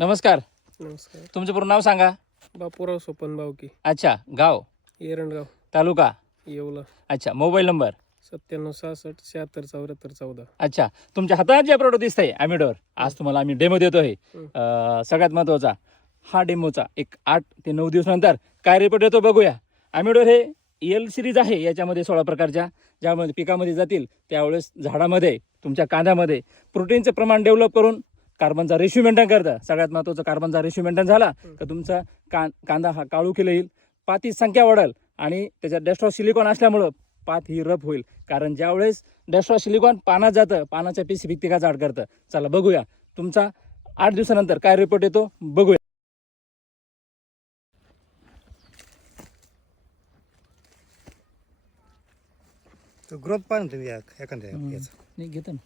नमस्कार. नमस्कार. तुमचं पूर्ण नाव सांगा. बापूराव सोपन बावकी, अच्छा. गाव, एरंडगाव, तालुका. येवला. अच्छा. Mobile number. 9766767414. अच्छा. तुमच्या हातात जे प्रोडक्ट दिसतंय ॲमिडोर, आज तुम्हाला आम्ही डेमो देतोय. सगळ्यात महत्त्वाचा हा डेमोचा एक 8 ते 9 दिवसानंतर काय रिपोर्ट येतो बघूया. ॲमिडोर हे एल सिरीज आहे. याच्यामध्ये 16 प्रकारच्या ज्यामध्ये पिकामध्ये जातील त्यावेळेस झाडामध्ये तुमच्या कांद्यामध्ये प्रोटीनचं प्रमाण डेव्हलप करून कार्बनचा रेशो मेंटेन करतं. सगळ्यात महत्त्वाचं कार्बनचा रेशो मेंटेन झाला तर तुमचा कांदा हा काळोखीला येईल, पातीची संख्या वाढेल आणि त्याच्यात डेस्ट्रॉ सिलिकॉन असल्यामुळं पात ही रफ होईल. कारण ज्यावेळेस डेस्ट्रॉ सिलिकॉन पानात जातं, पानाच्या पेशी पिकाचा आड करतं. चला बघूया तुमचा 8 दिवसानंतर काय रिपोर्ट येतो बघूया. तो ग्रोथ पाहिजे तुम्ही एखाद्या याचा. नाही घेतो ना.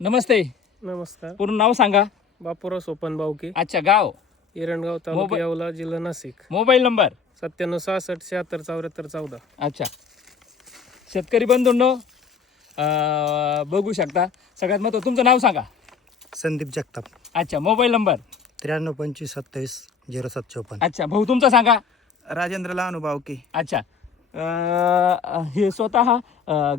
नमस्ते. नमस्कार. पूर्ण नाव सांगा. बापूराव सोपन बावकी, अच्छा. गाव, एरंडगाव, तालुका येवला, जिल्हा नाशिक. Mobile number. 9766767414. अच्छा. शेतकरी बंधूंनो बघू शकता. सगळ्यात महत्त्वाचं तुमचं नाव सांगा. संदीप जगताप. अच्छा. Mobile number. 9325270754. अच्छा. भाऊ तुमचा सांगा. राजेंद्र लहानुभावकी. अच्छा. हे स्वतः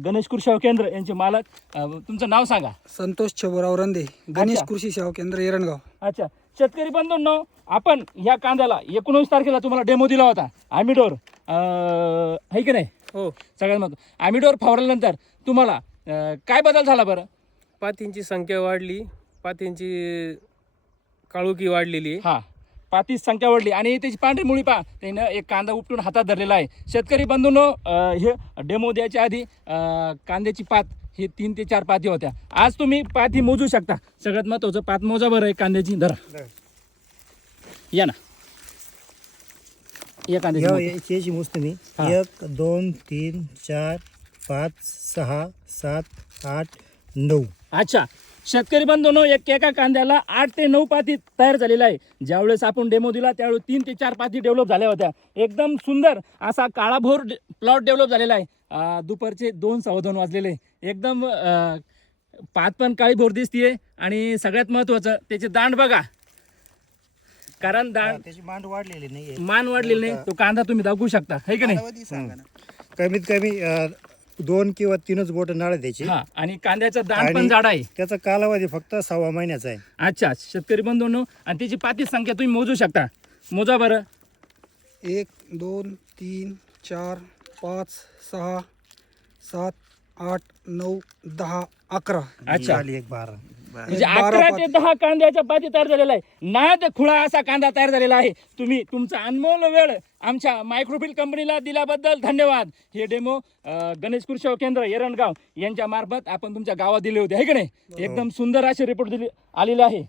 गणेश कृषी सेवा केंद्र यांचे मालक. तुमचं नाव सांगा. संतोष छबुराव रंदे, गणेश कृषी सेवा केंद्र, एरंडगाव. अच्छा. शेतकरी बंधूंनो, आपण ह्या कांद्याला 19 तारखेला तुम्हाला डेमो दिला होता ॲमिडोर, आहे की नाही? हो. सगळ्यात महत्त्वाचं ॲमिडोर फवारल्यानंतर तुम्हाला काय बदल झाला बरं? पातींची संख्या वाढली, पातींची काळुकी वाढलेली. हां, पातीची संख्या वाढली आणि त्याची पांढरी मुळी पहा. त्यानं एक कांदा उपटून हातात धरलेला आहे. शेतकरी बंधूंनो, हे डेमो द्यायच्या आधी कांद्याची पात हे 3 ते 4 पाती होत्या. आज तुम्ही पाती मोजू शकता. सगळ्यात महत्त्वाचं पात मोजा बरं आहे कांद्याची. धरा या ना, या कांद्याची याची मोज तुम्ही हा. 1 2 3 4 5 6 7 8 9. अच्छा. शेतकरी बंधूंनो, एका कांद्याला 8 ते 9 पाती तयार झालेला आहे. ज्यावेळेस आपण डेमो दिला त्यावेळेस 3 ते 4 पाती डेव्हलप झाल्या होत्या. एकदम सुंदर असा काळाभोर प्लॉट डेव्हलप झालेला आहे. दुपारचे 2:15 वाजलेले. एकदम पात पण काळीभोर दिसतीये आणि सगळ्यात महत्त्वाचं त्याचे दांड बघा. कारण त्याची मांड वाढलेली नाहीये. मान वाढलेली नाही. तो कांदा तुम्ही दाखवू शकता, है की नाही? कालावधी सांगा ना. कमीत कमी 2 किंवा 3च बोट नाळ द्यायची. हा. आणि कांद्याचं दांड पण आणि जाड आहे. त्याचा कालावधी फक्त 6 महिन्याचा आहे. अच्छा. शेतकरी बंधूंनो, आणि त्याची पाती संख्या तुम्ही मोजू शकता. मोजा बरं. 1 2 3 4 5 6 7 8 9 10 11. अच्छा. झाली एक 12. म्हणजे 12 11 ते पाती. 10 कांद्याच्या पाती तयार झालेला आहे. नाद खुळा असा कांदा तयार झालेला आहे. तुम्ही तुमचा अनमोल वेळ आमच्या मायक्रोफिल कंपनीला दिल्याबद्दल धन्यवाद. हे डेमो गणेश कृषी सेवा केंद्र एरंडगाव यांच्या मार्फत आपण तुमच्या गावात दिले होते, है की नाही? एकदम सुंदर असे रिपोर्ट आलेले आहे.